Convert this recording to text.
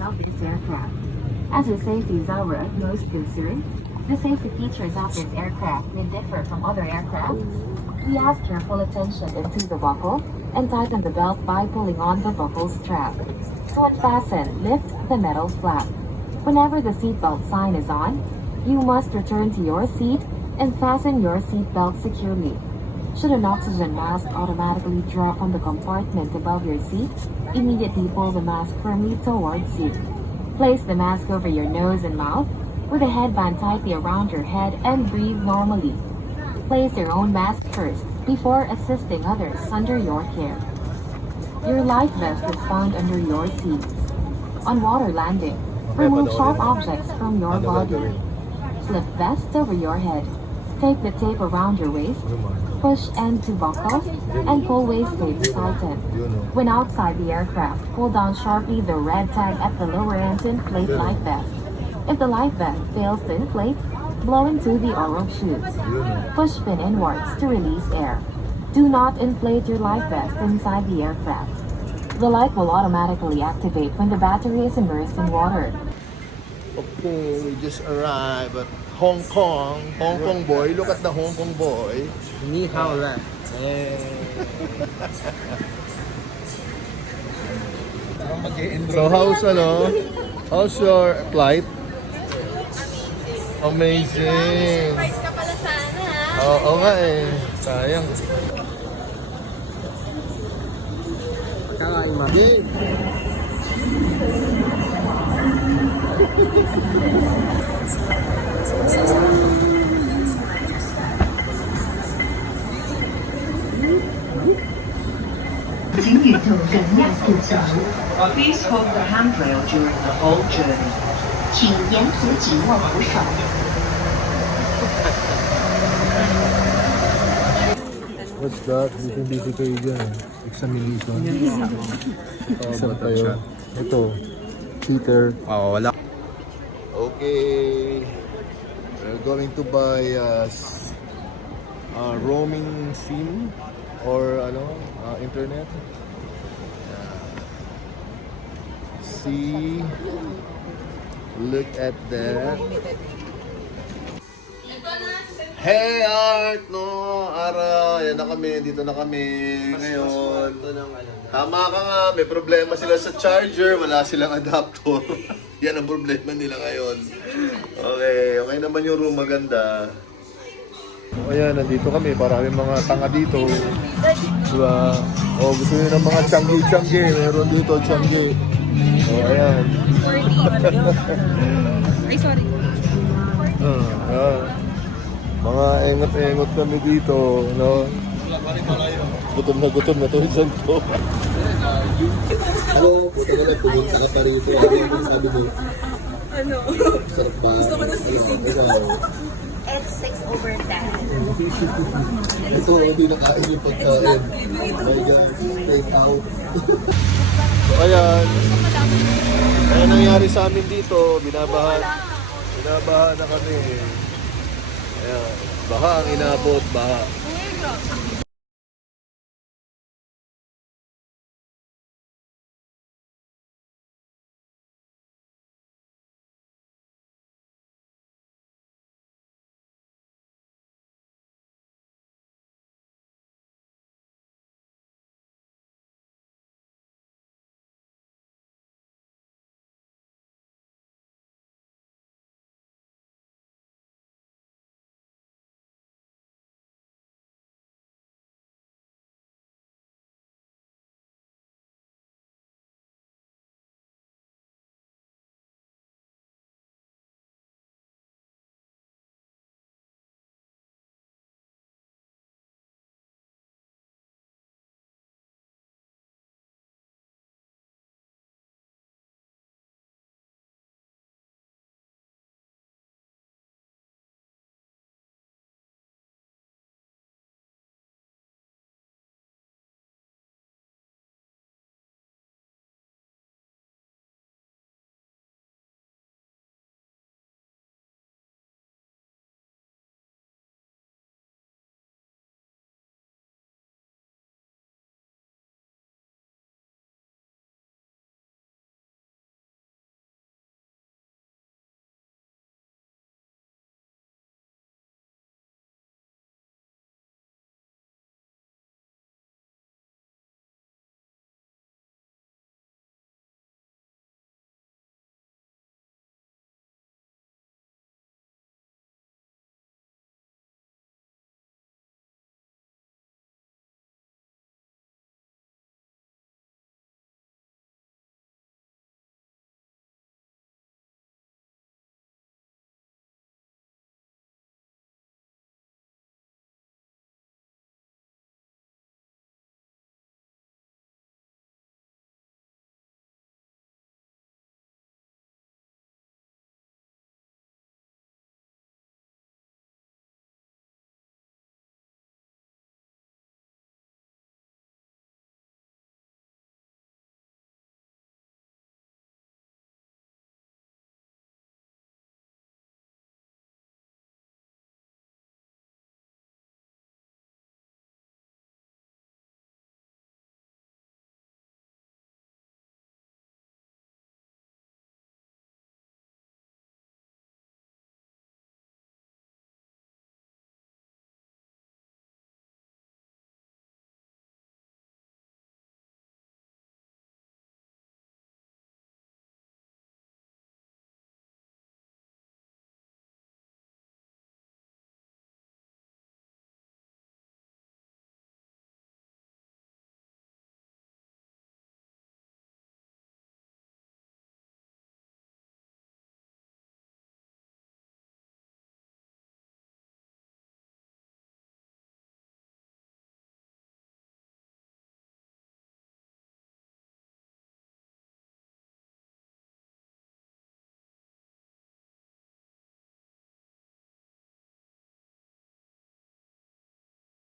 Of this aircraft. As your safety is our utmost concern, the safety features of this aircraft may differ from other aircraft. We ask your full attention into the buckle and tighten the belt by pulling on the buckle strap. To unfasten, lift the metal flap. Whenever the seatbelt sign is on, you must return to your seat and fasten your seatbelt securely. Should an oxygen mask automatically drop on the compartment above your seat, immediately pull the mask firmly towards you. Place the mask over your nose and mouth with a headband tightly around your head and breathe normally. Place your own mask first before assisting others under your care. Your life vest is found under your seats. On water landing, remove sharp objects from your body. Slip vest over your head. Take the tape around your waist. Push end to buckle and pull waist tape to tighten. When outside the aircraft, pull down sharply the red tag at the lower end to inflate life vest. If the life vest fails to inflate, blow into the oral chutes. Push pin inwards to release air. Do not inflate your life vest inside the aircraft. The light will automatically activate when the battery is immersed in water. Okay, we just arrived at Hong Kong. Hong Kong boy. Look at the Hong Kong boy. Ni hao la. So how's your flight? Amazing. Surprise ka pala sana, ha? Oo nga eh. Sayang. Tama, Yay! Please hold the handrail during the whole journey. 请严肃紧握扶手。 What's that? Busy kayo dyan. Examination. Saan tayo? Ito. Peter. Oo, wala. Okay. We're going to buy roaming SIM or internet. See. Look at that. Hey Art! No! Ara! Yan na kami. Dito na kami ngayon. Tama ka nga. May problema sila sa charger. Wala silang adapter. Yan ang problema nila ngayon. Okay. Okay naman yung room. Maganda. Ayan, nandito kami. Maraming mga tanga dito. Diba? O, gusto nyo ng mga tiyanggi-tiyanggi. Meron dito tiyanggi. O, ayan. Ay, sorry. Mga engot-engot kami dito, no? Gutom na to, isang to. Hello, puto ka na, pumunta ka pa rito. Ano sabi mo? Ano? Sarap ba? Gusto ko na sisig. It's 6/10. Ito, hindi nakain yung pagkain. Take out. So, ayan. Ayan nangyari sa amin dito. Binabahan na kami. Ayan. Baha ang inabot, baha.